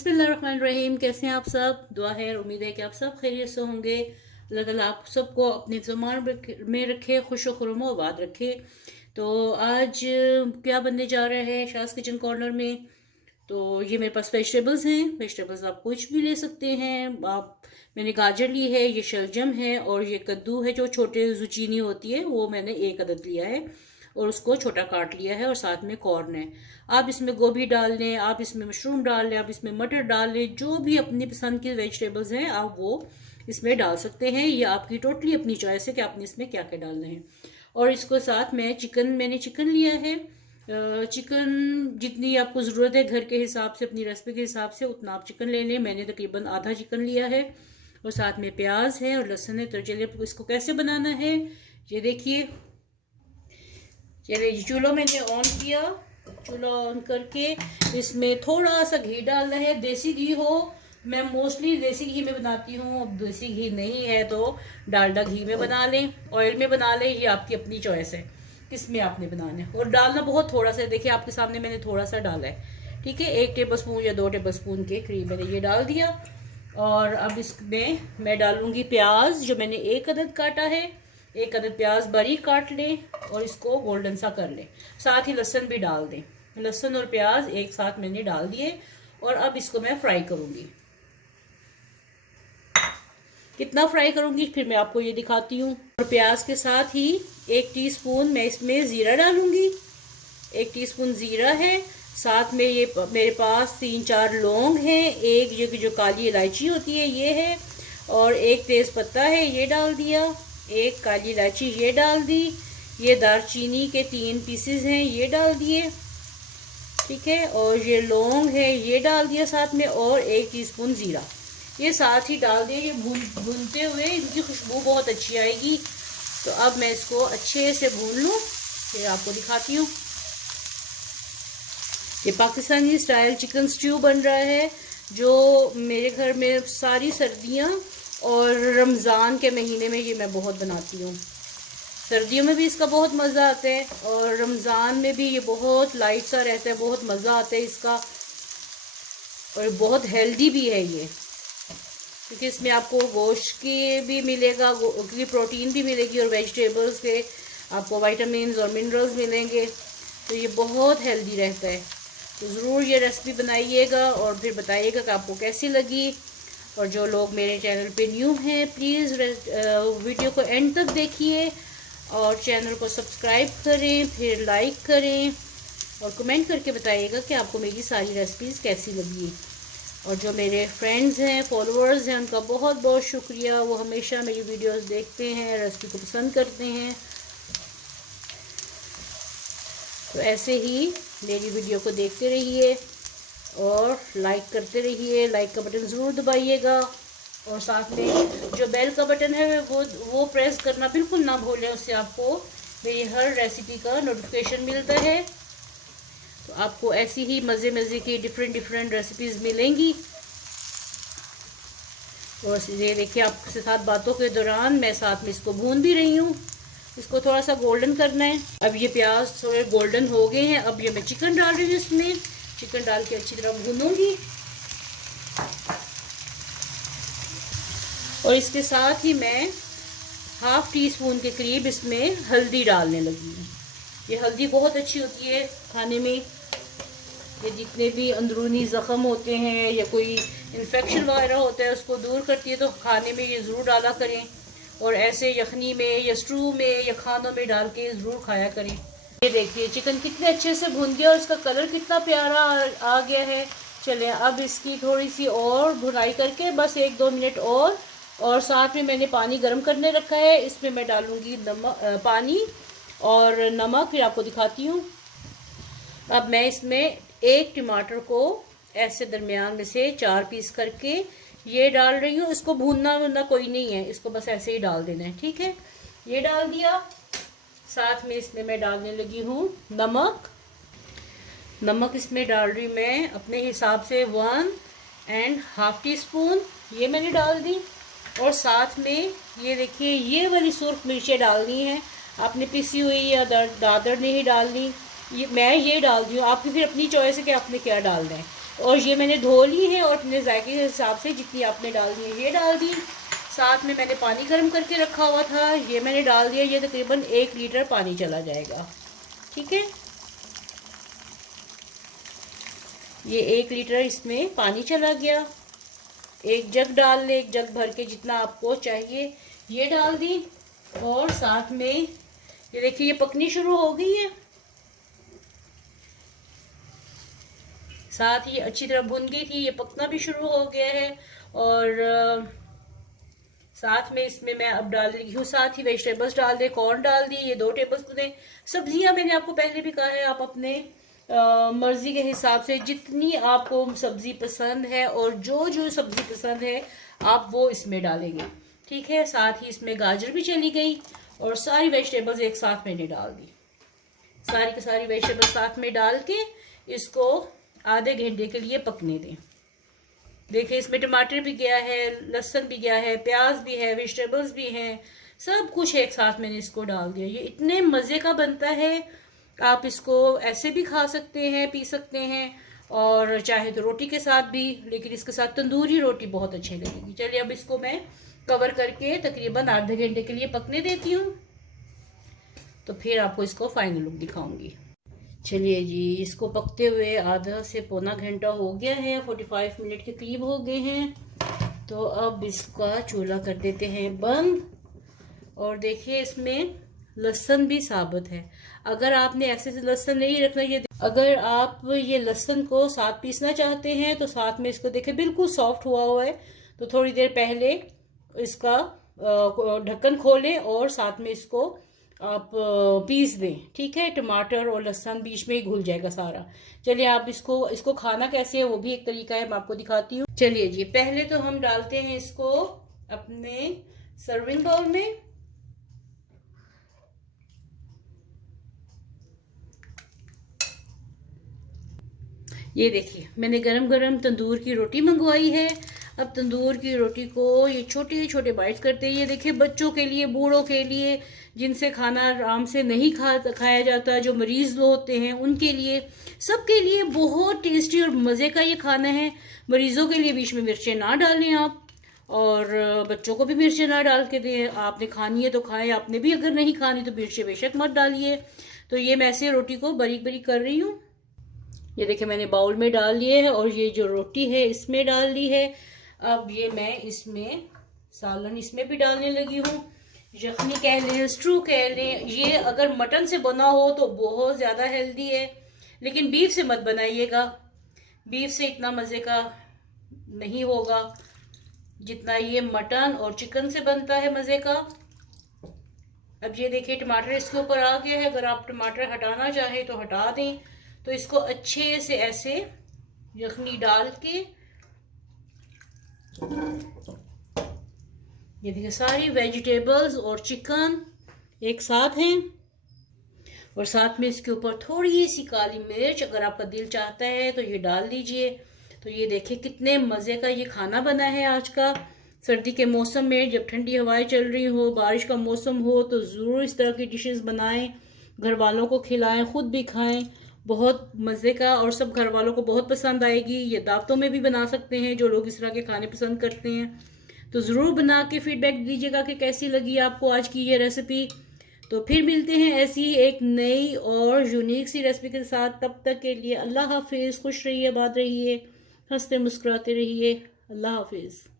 बिस्मिल्लाहिर्रहमानिर्रहीम। कैसे हैं आप सब? दुआ है और उम्मीद है कि आप सब खैरियत से होंगे। अल्लाह ताला आप सबको अपने ज़ुबान में रखे, खुश व खुर्म आबाद रखे। तो आज क्या बनने जा रहा है शाज़ किचन कॉर्नर में? तो ये मेरे पास वेजिटेबल्स हैं। वेजिटेबल्स आप कुछ भी ले सकते हैं। मैंने गाजर ली है, ये शलजम है, और ये कद्दू है जो छोटे जुचीनी होती है, वो मैंने 1 अदद लिया है और उसको छोटा काट लिया है, और साथ में कॉर्न है। आप इसमें गोभी डाल लें, आप इसमें मशरूम डाल लें, आप इसमें मटर डाल लें, जो भी अपनी पसंद की वेजिटेबल्स हैं आप वो इसमें डाल सकते हैं। ये आपकी टोटली अपनी चॉइस है कि आपने इसमें क्या क्या डालना है। और इसको साथ में मैंने चिकन लिया है। चिकन जितनी आपको ज़रूरत है घर के हिसाब से, अपनी रेसिपी के हिसाब से उतना आप चिकन ले लें। मैंने तकरीबन आधा चिकन लिया है, और साथ में प्याज है और लहसुन है। तो चलिए इसको कैसे बनाना है ये देखिए। चलिए चूल्हा मैंने ऑन किया। चूल्हा ऑन करके इसमें थोड़ा सा घी डालना है, देसी घी हो। मैं मोस्टली देसी घी में बनाती हूँ। अब देसी घी नहीं है तो डालडा घी में बना लें, ऑयल में बना लें, ये आपकी अपनी चॉइस है किस में आपने बनाना है। और डालना बहुत थोड़ा सा, देखिए आपके सामने मैंने थोड़ा सा डाला है, ठीक है। 1 टेबल स्पून या 2 टेबल स्पून के करीब मैंने ये डाल दिया। और अब इसमें मैं डालूंगी प्याज, जो मैंने 1 अदद काटा है। 1 अदद प्याज बारीक काट लें और इसको गोल्डन सा कर लें। साथ ही लहसुन भी डाल दें। लहसुन और प्याज एक साथ मैंने डाल दिए, और अब इसको मैं फ्राई करूंगी। कितना फ्राई करूंगी फिर मैं आपको ये दिखाती हूँ। और प्याज के साथ ही 1 टीस्पून मैं इसमें ज़ीरा डालूंगी। 1 टीस्पून ज़ीरा है। साथ में ये मेरे पास 3-4 लौंग हैं, एक जो काली इलायची होती है ये है, और 1 तेज़ पत्ता है ये डाल दिया, 1 काली इलायची ये डाल दी, ये दालचीनी के 3 पीसेस हैं ये डाल दिए, ठीक है। और ये लौंग है ये डाल दिया साथ में, और 1 टीस्पून ज़ीरा ये साथ ही डाल दिए। ये भूनते हुए इनकी खुशबू बहुत अच्छी आएगी। तो अब मैं इसको अच्छे से भून लूँ, फिर आपको दिखाती हूँ। ये पाकिस्तानी स्टाइल चिकन स्ट्यू बन रहा है, जो मेरे घर में सारी सर्दियाँ और रमज़ान के महीने में ये मैं बहुत बनाती हूँ। सर्दियों में भी इसका बहुत मज़ा आता है, और रमज़ान में भी ये बहुत लाइट सा रहता है, बहुत मज़ा आता है इसका। और बहुत हेल्दी भी है ये, क्योंकि इसमें आपको गोश्त की भी मिलेगा, क्योंकि प्रोटीन भी मिलेगी, और वेजिटेबल्स के आपको विटामिन्स और मिनरल्स मिलेंगे। तो ये बहुत हेल्दी रहता है। तो ज़रूर ये रेसिपी बनाइएगा और फिर बताइएगा कि आपको कैसी लगी। और जो लोग मेरे चैनल पे न्यू हैं प्लीज़ वीडियो को एंड तक देखिए, और चैनल को सब्सक्राइब करें, फिर लाइक करें, और कमेंट करके बताइएगा कि आपको मेरी सारी रेसिपीज़ कैसी लगी। और जो मेरे फ्रेंड्स हैं, फॉलोअर्स हैं, उनका बहुत बहुत शुक्रिया। वो हमेशा मेरी वीडियोस देखते हैं, रेसिपी को पसंद करते हैं। तो ऐसे ही मेरी वीडियो को देखते रहिए और लाइक करते रहिए। लाइक का बटन ज़रूर दबाइएगा, और साथ में जो बेल का बटन है वो प्रेस करना बिल्कुल ना भूलें। उससे आपको मेरी हर रेसिपी का नोटिफिकेशन मिलता है। तो आपको ऐसी ही मज़े मज़े की डिफरेंट रेसिपीज़ मिलेंगी। और ये देखिए, आपके साथ बातों के दौरान मैं साथ में इसको भून भी रही हूँ। इसको थोड़ा सा गोल्डन करना है। अब ये प्याज थोड़े गोल्डन हो गए हैं। अब ये मैं चिकन डाल रही हूँ इसमें। चिकन डाल के अच्छी तरह भूनूंगी, और इसके साथ ही मैं 1/2 टीस्पून के करीब इसमें हल्दी डालने लगी हूँ। ये हल्दी बहुत अच्छी होती है खाने में। ये जितने भी अंदरूनी ज़ख़म होते हैं या कोई इन्फेक्शन वगैरह होता है उसको दूर करती है। तो खाने में ये ज़रूर डाला करें, और ऐसे यखनी में या स्ट्रू में या खानों में डाल के ज़रूर खाया करें। ये देखिए चिकन कितने अच्छे से भुन गया, और इसका कलर कितना प्यारा आ गया है। चलें अब इसकी थोड़ी सी और भुनाई करके बस 1-2 मिनट और साथ में मैंने पानी गर्म करने रखा है। इसमें मैं डालूँगी पानी और नमक, फिर आपको दिखाती हूँ। अब मैं इसमें 1 टमाटर को ऐसे दरमियान में से 4 पीस करके ये डाल रही हूँ। इसको भूनना कोई नहीं है, इसको बस ऐसे ही डाल देना है, ठीक है। ये डाल दिया। साथ में इसमें मैं डालने लगी हूँ नमक इसमें डाल रही मैं अपने हिसाब से 1.5 टीस्पून ये मैंने डाल दी। और साथ में ये देखिए, ये वाली सुर्ख मिर्चें डालनी है। आपने पिसी हुई या दादर नहीं डालनी, मैं ये डाल दी हूँ। आपकी फिर अपनी चॉइस है कि आपने क्या डालना है। और ये मैंने धो ली है और अपने जायके के हिसाब से जितनी आपने डालनी है ये डाल दी। साथ में मैंने पानी गर्म करके रखा हुआ था, ये मैंने डाल दिया। ये तकरीबन 1 लीटर पानी चला जाएगा। ठीक है, ये 1 लीटर इसमें पानी चला गया। एक जग डाल ले, एक जग भर के जितना आपको चाहिए ये डाल दी। और साथ में ये देखिए ये पकनी शुरू हो गई है। साथ ही अच्छी तरह भुन गई थी, ये पकना भी शुरू हो गया है। और साथ में इसमें मैं अब डाल रही हूँ, साथ ही वेजिटेबल्स डाल दे, कॉर्न डाल दी, ये 2 टेबलस्पून। सब्जियां मैंने आपको पहले भी कहा है, आप अपने मर्जी के हिसाब से जितनी आपको सब्जी पसंद है और जो जो सब्जी पसंद है आप वो इसमें डालेंगे। ठीक है, साथ ही इसमें गाजर भी चली गई और सारी वेजिटेबल्स एक साथ मैंने डाल दी। सारी की सारी वेजिटेबल्स साथ में डाल के इसको आधे घंटे के लिए पकने दें। देखिए इसमें टमाटर भी गया है, लहसुन भी गया है, प्याज भी है, वेजिटेबल्स भी हैं, सब कुछ एक साथ मैंने इसको डाल दिया। ये इतने मज़े का बनता है, आप इसको ऐसे भी खा सकते हैं, पी सकते हैं, और चाहे तो रोटी के साथ भी, लेकिन इसके साथ तंदूरी रोटी बहुत अच्छी लगेगी। चलिए अब इसको मैं कवर करके तकरीबन आधे घंटे के लिए पकने देती हूँ, तो फिर आपको इसको फाइनल लुक दिखाऊंगी। चलिए जी, इसको पकते हुए आधा से पौना घंटा हो गया है, 45 मिनट के करीब हो गए हैं। तो अब इसका चूल्हा कर देते हैं बंद। और देखिए इसमें लहसुन भी साबुत है। अगर आपने ऐसे से लहसुन नहीं रखना, ये अगर आप ये लहसुन को साथ पीसना चाहते हैं तो साथ में इसको देखिए बिल्कुल सॉफ्ट हुआ है, तो थोड़ी देर पहले इसका ढक्कन खोलें और साथ में इसको आप पीस दें। ठीक है, टमाटर और लहसुन बीच में ही घुल जाएगा सारा। चलिए आप इसको खाना कैसे है वो भी एक तरीका है, मैं आपको दिखाती हूँ। चलिए जी, पहले तो हम डालते हैं इसको अपने सर्विंग बाउल में। ये देखिए मैंने गरम गरम तंदूर की रोटी मंगवाई है। अब तंदूर की रोटी को ये छोटे छोटे बाइट्स करते हैं। ये देखिए बच्चों के लिए, बूढ़ों के लिए, जिनसे खाना आराम से नहीं खाया जाता, जो मरीज लोग होते हैं उनके लिए, सबके लिए बहुत टेस्टी और मज़े का ये खाना है। मरीजों के लिए बीच में मिर्चें ना डालें आप, और बच्चों को भी मिर्चें ना डाल के दें। आपने खानी है तो खाएं, आपने भी अगर नहीं खानी तो मिर्चें बेशक मत डालिए। तो ये मैं ऐसे रोटी को बारीक बारीक कर रही हूँ। ये देखिए मैंने बाउल में डाल लिए है और ये जो रोटी है इसमें डाल ली है। अब ये मैं इसमें सालन इसमें भी डालने लगी हूँ। यखनी कह लें, स्ट्रू कह लें, ये अगर मटन से बना हो तो बहुत ज़्यादा हेल्दी है, लेकिन बीफ से मत बनाइएगा। बीफ से इतना मज़े का नहीं होगा जितना ये मटन और चिकन से बनता है मज़े का। अब ये देखिए टमाटर इसके ऊपर आ गया है। अगर आप टमाटर हटाना चाहें तो हटा दें। तो इसको अच्छे से ऐसे यखनी डाल के, ये देखिए सारी वेजिटेबल्स और चिकन एक साथ हैं, और साथ में इसके ऊपर थोड़ी सी काली मिर्च अगर आपका दिल चाहता है तो ये डाल दीजिए। तो ये देखिए कितने मज़े का ये खाना बना है आज का। सर्दी के मौसम में जब ठंडी हवाएं चल रही हो, बारिश का मौसम हो, तो ज़रूर इस तरह की डिशेस बनाएं, घर वालों को खिलाएं, खुद भी खाएं। बहुत मज़े का, और सब घर वालों को बहुत पसंद आएगी। ये दावतों में भी बना सकते हैं जो लोग इस तरह के खाने पसंद करते हैं। तो ज़रूर बना के फीडबैक दीजिएगा कि कैसी लगी आपको आज की ये रेसिपी। तो फिर मिलते हैं ऐसी एक नई और यूनिक सी रेसिपी के साथ। तब तक के लिए अल्लाह हाफिज़। खुश रहिए, आबाद रहिए, हंसते मुस्कुराते रहिए। अल्लाह हाफिज़।